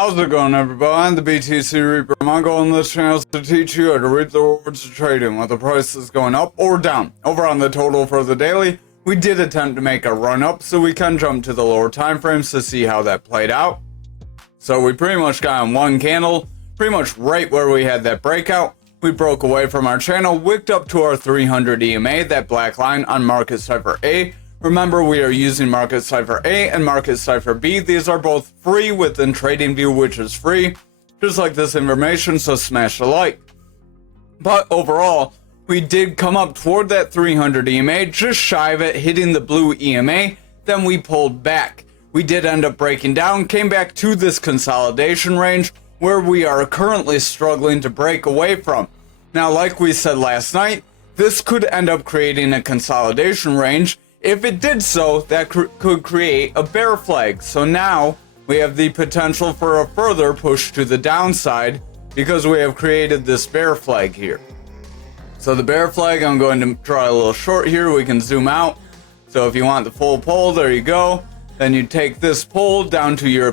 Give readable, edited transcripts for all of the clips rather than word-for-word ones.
How's it going, everybody? I'm the BTC Reaper. My goal on this channel is to teach you how to reap the rewards of trading with the prices going up or down. Over on the total for the daily, we did attempt to make a run up, so we can jump to the lower time frames to see how that played out. So we pretty much got on one candle, pretty much right where we had that breakout. We broke away from our channel, wicked up to our 300 EMA, that black line on Market Cipher A. Remember, we are using Market Cipher A and Market Cipher B. These are both free within TradingView, which is free, just like this information, so smash the like. But overall, we did come up toward that 300 EMA, just shy of it, hitting the blue EMA, then we pulled back. We did end up breaking down, came back to this consolidation range, where we are currently struggling to break away from. Now, like we said last night, this could end up creating a consolidation range. If it did so, that could create a bear flag. So now we have the potential for a further push to the downside because we have created this bear flag here. So the bear flag, I'm going to draw a little short here. We can zoom out. So if you want the full pull, there you go. Then you take this pull down to your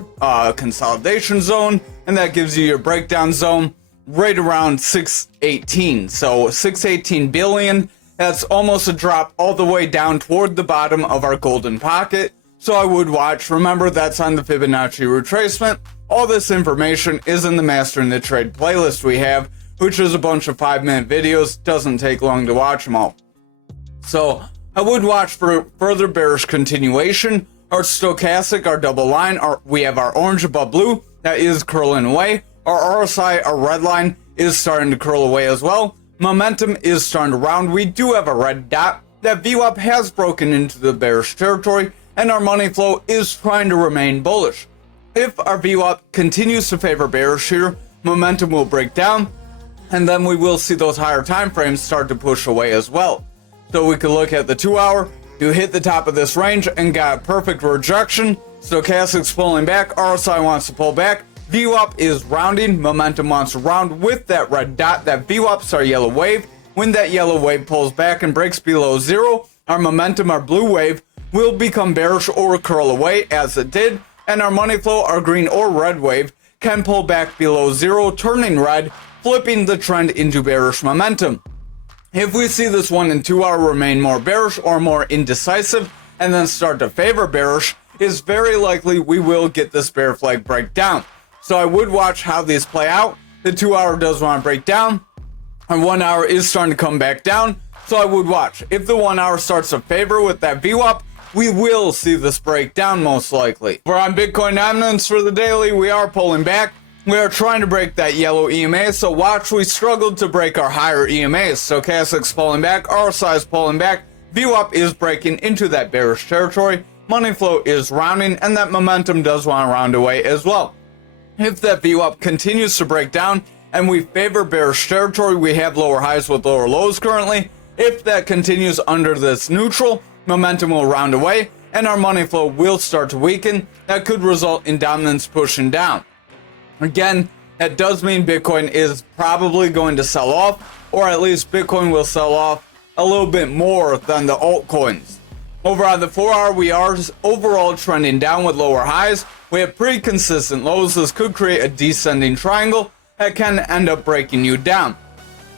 consolidation zone, and that gives you your breakdown zone right around 618. So 618 billion. That's almost a drop all the way down toward the bottom of our golden pocket. So I would watch. Remember, that's on the Fibonacci retracement. All this information is in the Mastering the Trade playlist we have, which is a bunch of 5-minute videos. Doesn't take long to watch them all. So I would watch for further bearish continuation. Our stochastic, our double line, we have our orange above blue. That is curling away. Our RSI, our red line, is starting to curl away as well. Momentum is starting to round. We do have a red dot. That VWAP has broken into the bearish territory, and our money flow is trying to remain bullish. If our VWAP continues to favor bearish here, momentum will break down, and then we will see those higher time frames start to push away as well. So we could look at the 2 hour. You hit the top of this range and got a perfect rejection. Stochastic's pulling back. RSI wants to pull back. VWAP is rounding, momentum wants to round with that red dot. That VWAP's our yellow wave. When that yellow wave pulls back and breaks below zero, our momentum, our blue wave, will become bearish or curl away as it did, and our money flow, our green or red wave, can pull back below zero, turning red, flipping the trend into bearish momentum. If we see this 1 and 2 hour remain more bearish or more indecisive, and then start to favor bearish, it's very likely we will get this bear flag breakdown. So I would watch how these play out. The 2 hour does want to break down, and 1 hour is starting to come back down. So I would watch. If the 1 hour starts to favor with that VWAP, we will see this break down most likely. We're on Bitcoin dominance for the daily. We are pulling back. We are trying to break that yellow EMA. So watch, we struggled to break our higher EMAs. Stochastic's pulling back. RSI is pulling back. VWAP is breaking into that bearish territory. Money flow is rounding, and that momentum does want to round away as well. If that VWAP continues to break down and we favor bearish territory, we have lower highs with lower lows currently. If that continues under this neutral, momentum will round away and our money flow will start to weaken. That could result in dominance pushing down. Again, that does mean Bitcoin is probably going to sell off, or at least Bitcoin will sell off a little bit more than the altcoins. Over on the 4 hour, we are overall trending down with lower highs. We have pretty consistent lows. This could create a descending triangle that can end up breaking you down.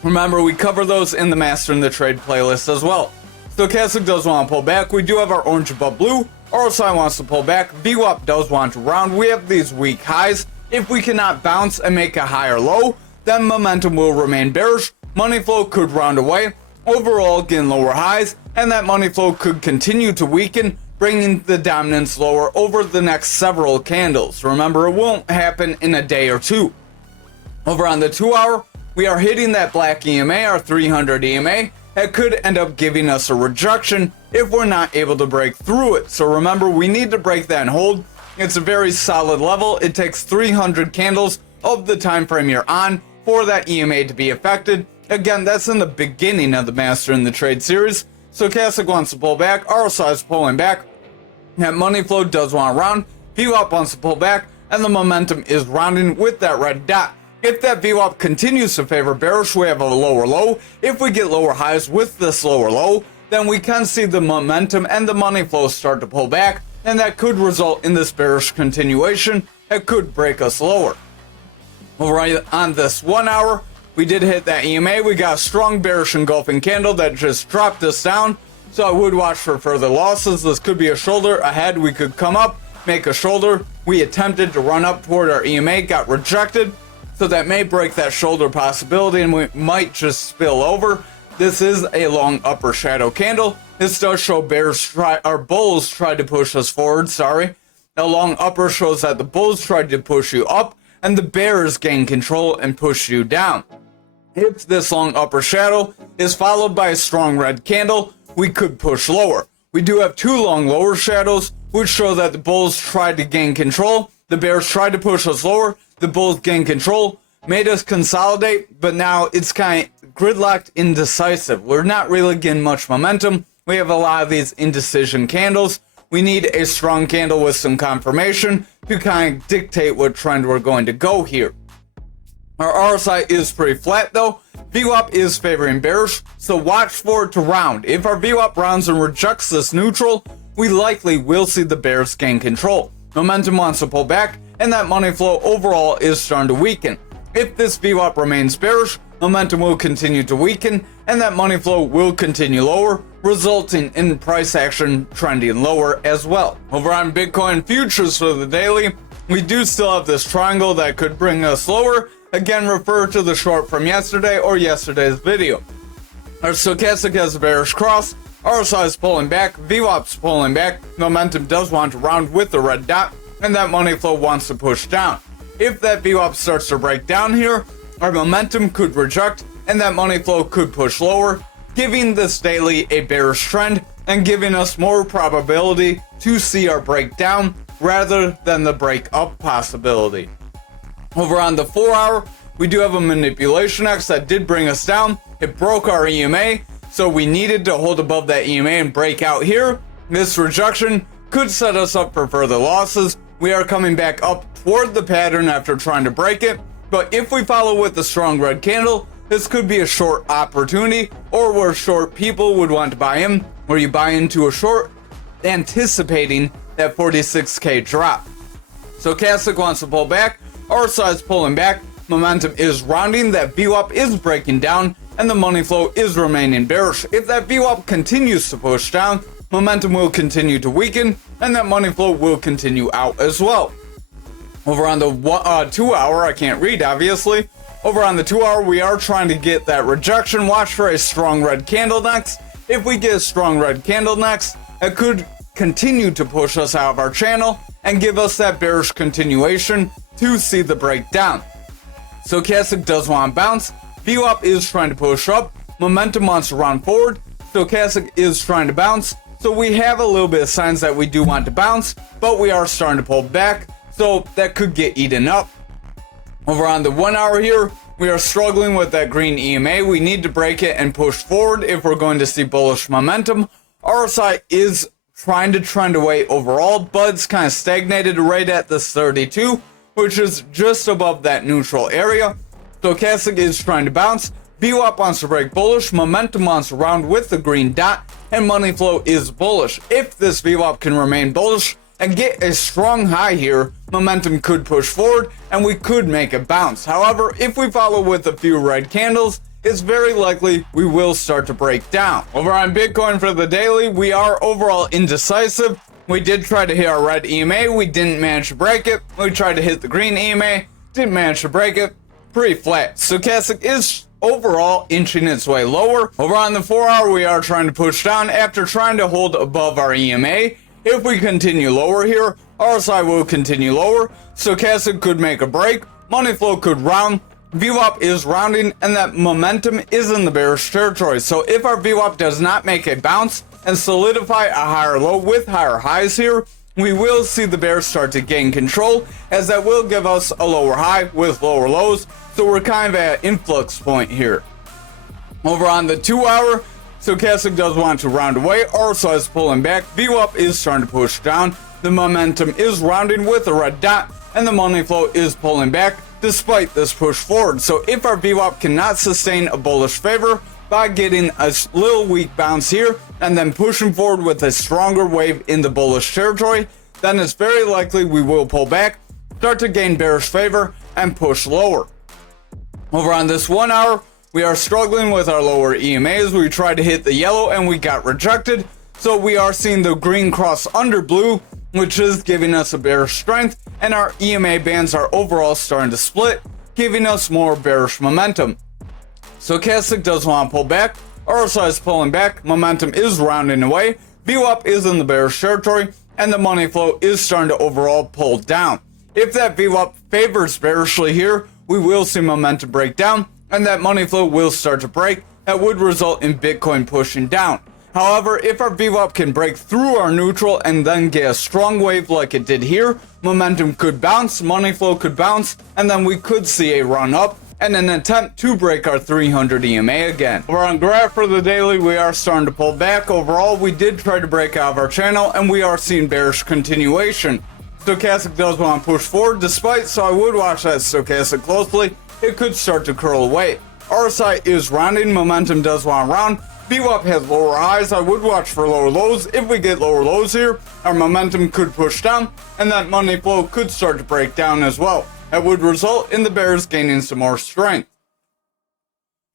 Remember, we cover those in the Mastering the Trade playlist as well. Stochastic does want to pull back. We do have our orange above blue. RSI wants to pull back. VWAP does want to round. We have these weak highs. If we cannot bounce and make a higher low, then momentum will remain bearish. Money flow could round away. Overall, getting lower highs, and that money flow could continue to weaken, bringing the dominance lower over the next several candles. Remember, it won't happen in a day or two. Over on the 2 hour, we are hitting that black EMA, our 300 EMA. That could end up giving us a rejection if we're not able to break through it. So remember, we need to break that and hold. It's a very solid level. It takes 300 candles of the time frame you're on for that EMA to be affected. Again, that's in the beginning of the Mastering the Trade series. Stochastic wants to pull back. RSI is pulling back. That money flow does want to round. VWAP wants to pull back, and the momentum is rounding with that red dot. If that VWAP continues to favor bearish, we have a lower low. If we get lower highs with this lower low, then we can see the momentum and the money flow start to pull back, and that could result in this bearish continuation it could break us lower. Over on this 1 hour, we did hit that EMA. We got a strong bearish engulfing candle that just dropped us down. So I would watch for further losses. This could be a shoulder ahead. We could come up, make a shoulder. We attempted to run up toward our EMA, got rejected. So that may break that shoulder possibility and we might just spill over. This is a long upper shadow candle. This does show bulls tried to push us forward, sorry. A long upper shows that the bulls tried to push you up and the bears gain control and push you down. If this long upper shadow is followed by a strong red candle, we could push lower. We do have two long lower shadows, which show that the bulls tried to gain control. The bears tried to push us lower. The bulls gained control, made us consolidate, but now it's kind of gridlocked, indecisive. We're not really getting much momentum. We have a lot of these indecision candles. We need a strong candle with some confirmation to kind of dictate what trend we're going to go here. Our RSI is pretty flat though. VWAP is favoring bearish, so watch for it to round. If our VWAP rounds and rejects this neutral, we likely will see the bears gain control. Momentum wants to pull back, and that money flow overall is starting to weaken. If this VWAP remains bearish, momentum will continue to weaken, and that money flow will continue lower, resulting in price action trending lower as well. Over on Bitcoin futures for the daily, we do still have this triangle that could bring us lower. Again, refer to the short from yesterday or yesterday's video. Our stochastic has a bearish cross, RSI is pulling back, VWAP's pulling back, momentum does want to round with the red dot, and that money flow wants to push down. If that VWAP starts to break down here, our momentum could reject, and that money flow could push lower, giving this daily a bearish trend and giving us more probability to see our breakdown rather than the break up possibility. Over on the 4 hour, we do have a manipulation X that did bring us down. It broke our EMA, so we needed to hold above that EMA and break out here. This rejection could set us up for further losses. We are coming back up toward the pattern after trying to break it, but if we follow with the strong red candle, this could be a short opportunity, or where short people would want to buy in, where you buy into a short anticipating that 46k drop. So Stochastic wants to pull back, RSI is pulling back, momentum is rounding, that VWAP is breaking down, and the money flow is remaining bearish. If that VWAP continues to push down, momentum will continue to weaken, and that money flow will continue out as well. Over on the 2 hour, I can't read obviously. Over on the 2 hour, we are trying to get that rejection. Watch for a strong red candle next. If we get a strong red candle next, it could continue to push us out of our channel and give us that bearish continuation to see the breakdown. So Stochastic does want to bounce. VWAP is trying to push up. Momentum wants to run forward. Stochastic is trying to bounce. So we have a little bit of signs that we do want to bounce, but we are starting to pull back. So that could get eaten up. Over on the 1 hour here, we are struggling with that green EMA. We need to break it and push forward if we're going to see bullish momentum. RSI is trying to trend away overall, but it's kind of stagnated right at this 32, which is just above that neutral area. Stochastic is trying to bounce. VWAP wants to break bullish. Momentum wants to round with the green dot, and money flow is bullish. If this VWAP can remain bullish and get a strong high here, momentum could push forward and we could make a bounce. However, if we follow with a few red candles, it's very likely we will start to break down. Over on Bitcoin for the daily, we are overall indecisive. We did try to hit our red EMA, we didn't manage to break it. We tried to hit the green EMA, didn't manage to break it. Pretty flat. Stochastic is overall inching its way lower. Over on the 4 hour, we are trying to push down after trying to hold above our EMA. If we continue lower here, RSI will continue lower. Stochastic could make a break. Money flow could round. VWAP is rounding, and that momentum is in the bearish territory. So if our VWAP does not make a bounce and solidify a higher low with higher highs here, we will see the bears start to gain control, as that will give us a lower high with lower lows. So we're kind of at an influx point here. Over on the 2 hour, Stochastic does want to round away. RSI is pulling back. VWAP is starting to push down. The momentum is rounding with a red dot, and the money flow is pulling back despite this push forward. So if our VWAP cannot sustain a bullish favor by getting a little weak bounce here and then pushing forward with a stronger wave in the bullish territory, then it's very likely we will pull back. start to gain bearish favor and push lower. Over on this 1 hour, we are struggling with our lower EMAs. We tried to hit the yellow and we got rejected. So we are seeing the green cross under blue, which is giving us a bearish strength, and our EMA bands are overall starting to split, giving us more bearish momentum. Stochastic does want to pull back, RSI is pulling back, momentum is rounding away, VWAP is in the bearish territory, and the money flow is starting to overall pull down. If that VWAP favors bearishly here, we will see momentum break down, and that money flow will start to break. That would result in Bitcoin pushing down. However, if our VWAP can break through our neutral and then get a strong wave like it did here, momentum could bounce, money flow could bounce, and then we could see a run up and an attempt to break our 300 EMA again. Over on graph for the daily, we are starting to pull back. Overall, we did try to break out of our channel, and we are seeing bearish continuation. Stochastic does want to push forward despite, so I would watch that stochastic closely. It could start to curl away. RSI is rounding, momentum does want to round. VWAP has lower highs, I would watch for lower lows. If we get lower lows here, our momentum could push down, and that money flow could start to break down as well. That would result in the bears gaining some more strength.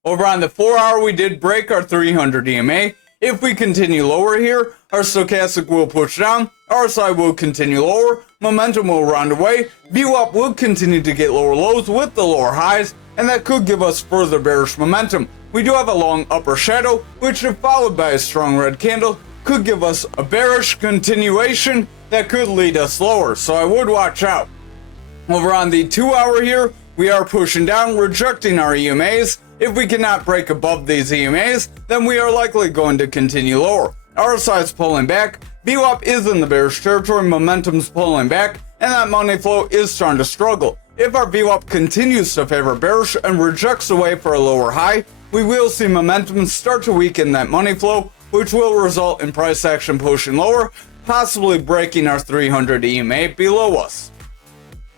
Over on the 4 hour, we did break our 300 EMA. If we continue lower here, our stochastic will push down, RSI will continue lower, momentum will round away, VWAP will continue to get lower lows with the lower highs, and that could give us further bearish momentum. We do have a long upper shadow, which if followed by a strong red candle, could give us a bearish continuation that could lead us lower, so I would watch out. Over on the 2 hour here, we are pushing down, rejecting our EMAs. If we cannot break above these EMAs, then we are likely going to continue lower. RSI is pulling back, VWAP is in the bearish territory, momentum's pulling back, and that money flow is starting to struggle. If our VWAP continues to favor bearish and rejects away for a lower high, we will see momentum start to weaken that money flow, which will result in price action pushing lower, possibly breaking our 300 EMA below us.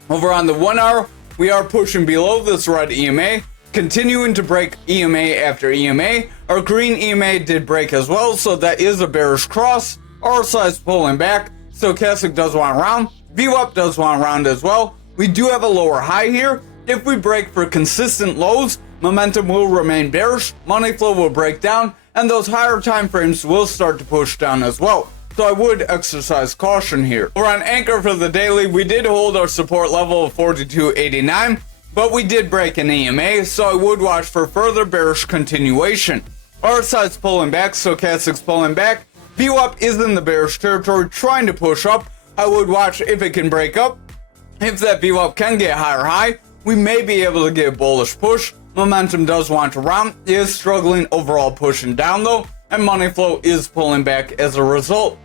Over on the 1 hour, we are pushing below this red EMA, continuing to break EMA after EMA. Our green EMA did break as well, so that is a bearish cross. RSI is pulling back, stochastic does want to round, VWAP does want to round as well. We do have a lower high here. If we break for consistent lows, momentum will remain bearish, money flow will break down, and those higher time frames will start to push down as well. So I would exercise caution here. We're on Ankr for the daily. We did hold our support level of 42.89, but we did break an EMA, so I would watch for further bearish continuation. RSI's pulling back, stochastic's pulling back. VWAP is in the bearish territory, trying to push up. I would watch if it can break up. If that VWAP can get higher high, we may be able to get a bullish push. Momentum does want to round, it is struggling overall pushing down though, and money flow is pulling back as a result.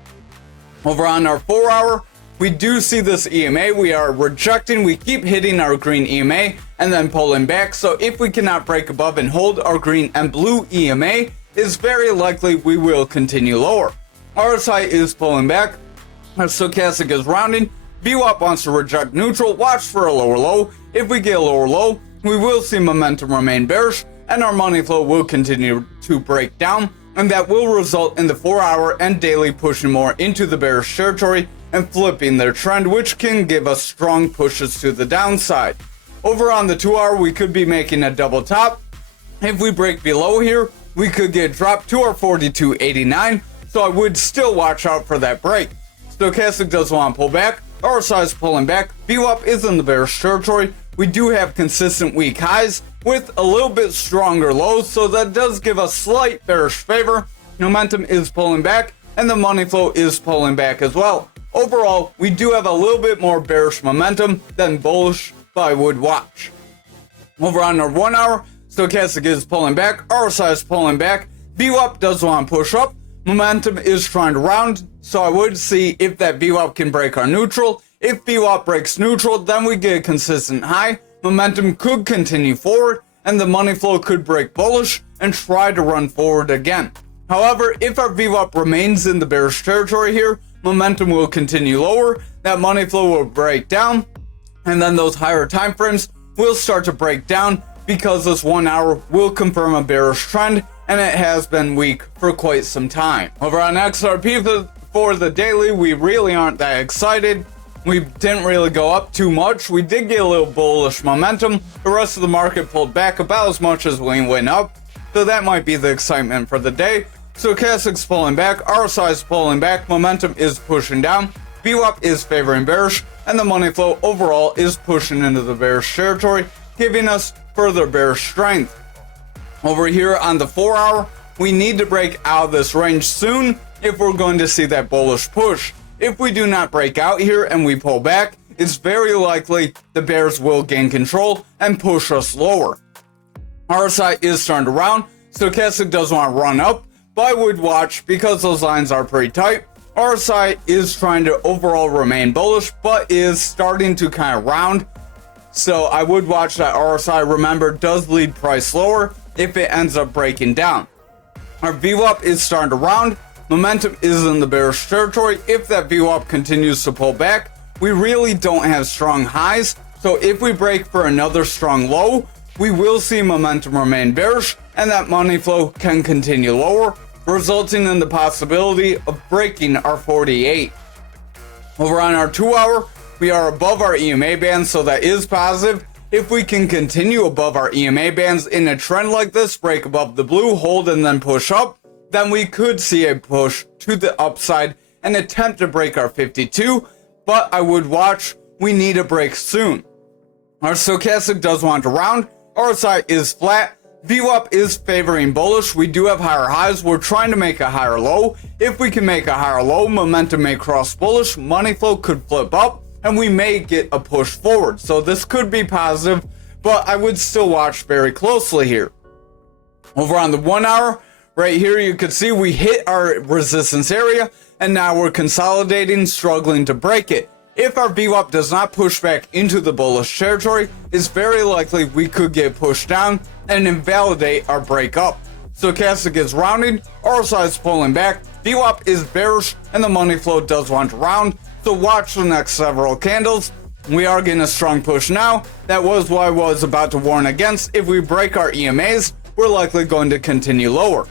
Over on our 4 hour, we do see this EMA, we are rejecting, we keep hitting our green EMA and then pulling back, so if we cannot break above and hold our green and blue EMA, it's very likely we will continue lower. RSI is pulling back, our stochastic is rounding, VWAP wants to reject neutral, watch for a lower low. If we get a lower low, we will see momentum remain bearish, and our money flow will continue to break down, and that will result in the 4 hour and daily pushing more into the bearish territory and flipping their trend, which can give us strong pushes to the downside. Over on the 2 hour, we could be making a double top. If we break below here, we could get dropped to our 42.89, so I would still watch out for that break. Stochastic does want to pull back, RSI is pulling back, VWAP is in the bearish territory. We do have consistent weak highs with a little bit stronger lows, so that does give us slight bearish favor. Momentum is pulling back, and the money flow is pulling back as well. Overall, we do have a little bit more bearish momentum than bullish, but I would watch. Over on our 1 hour, stochastic is pulling back, RSI is pulling back, VWAP does want to push up, momentum is trying to round, so I would see if that VWAP can break our neutral. If VWAP breaks neutral, then we get a consistent high, momentum could continue forward, and the money flow could break bullish and try to run forward again. However, if our VWAP remains in the bearish territory here, momentum will continue lower, that money flow will break down, and then those higher time frames will start to break down because this 1 hour will confirm a bearish trend, and it has been weak for quite some time. Over on XRP for the daily, we really aren't that excited. We didn't really go up too much. We did get a little bullish momentum. The rest of the market pulled back about as much as we went up. So that might be the excitement for the day. Stochastic's pulling back, RSI is pulling back, momentum is pushing down, VWAP is favoring bearish, and the money flow overall is pushing into the bearish territory, giving us further bearish strength. Over here on the 4 hour, we need to break out of this range soon if we're going to see that bullish push. If we do not break out here and we pull back, it's very likely the bears will gain control and push us lower. RSI is starting to round, Stochastic doesn't want to run up, but I would watch because those lines are pretty tight. RSI is trying to overall remain bullish, but is starting to kind of round. So I would watch that RSI, remember, does lead price lower if it ends up breaking down. Our VWAP is starting to round. Momentum is in the bearish territory. If that VWAP continues to pull back, we really don't have strong highs. So if we break for another strong low, we will see momentum remain bearish and that money flow can continue lower, resulting in the possibility of breaking our 48. Over on our 2 hour, we are above our EMA band, so that is positive. If we can continue above our EMA bands in a trend like this, break above the blue, hold and then push up, then we could see a push to the upside and attempt to break our 52, but I would watch, we need a break soon. Our stochastic does want to round, RSI is flat, VWAP is favoring bullish, we do have higher highs, we're trying to make a higher low. If we can make a higher low, momentum may cross bullish, money flow could flip up, and we may get a push forward. So this could be positive, but I would still watch very closely here. Over on the 1 hour, right here you can see we hit our resistance area, and now we're consolidating, struggling to break it. If our VWAP does not push back into the bullish territory, it's very likely we could get pushed down and invalidate our break up. Stochastic is rounding, RSI is pulling back, VWAP is bearish, and the money flow does want to round, so watch the next several candles. We are getting a strong push now. That was what I was about to warn against. If we break our EMAs, we're likely going to continue lower.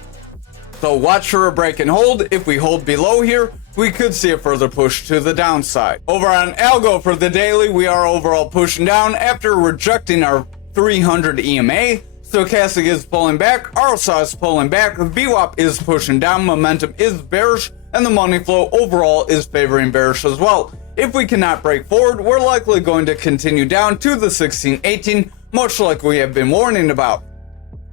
So watch for a break and hold. If we hold below here, we could see a further push to the downside. Over on algo for the daily, we are overall pushing down after rejecting our 300 EMA. Stochastic is pulling back, RSI is pulling back, VWAP is pushing down, momentum is bearish, and the money flow overall is favoring bearish as well. If we cannot break forward, we're likely going to continue down to the 1618, much like we have been warning about.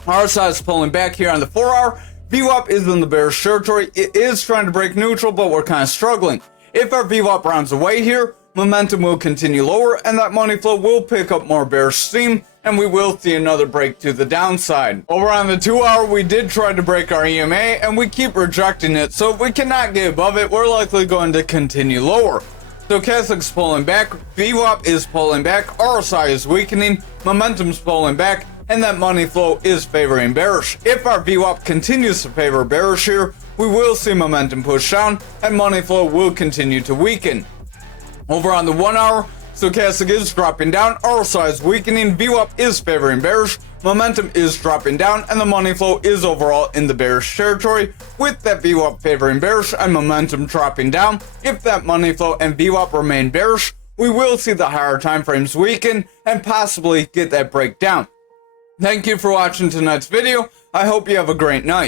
RSI is pulling back here on the 4 hour. VWAP is in the bearish territory. It is trying to break neutral, but we're kind of struggling. If our VWAP rounds away here, momentum will continue lower, and that money flow will pick up more bearish steam, and we will see another break to the downside. Over on the 2 hour, we did try to break our EMA, and we keep rejecting it, so if we cannot get above it, we're likely going to continue lower. Stochastic's pulling back, VWAP is pulling back, RSI is weakening, momentum's pulling back, and that money flow is favoring bearish. If our VWAP continues to favor bearish here, we will see momentum push down, and money flow will continue to weaken. Over on the 1 hour, stochastic is dropping down, RSI is weakening, VWAP is favoring bearish, momentum is dropping down, and the money flow is overall in the bearish territory, with that VWAP favoring bearish and momentum dropping down. If that money flow and VWAP remain bearish, we will see the higher time frames weaken and possibly get that breakdown. Thank you for watching tonight's video. I hope you have a great night.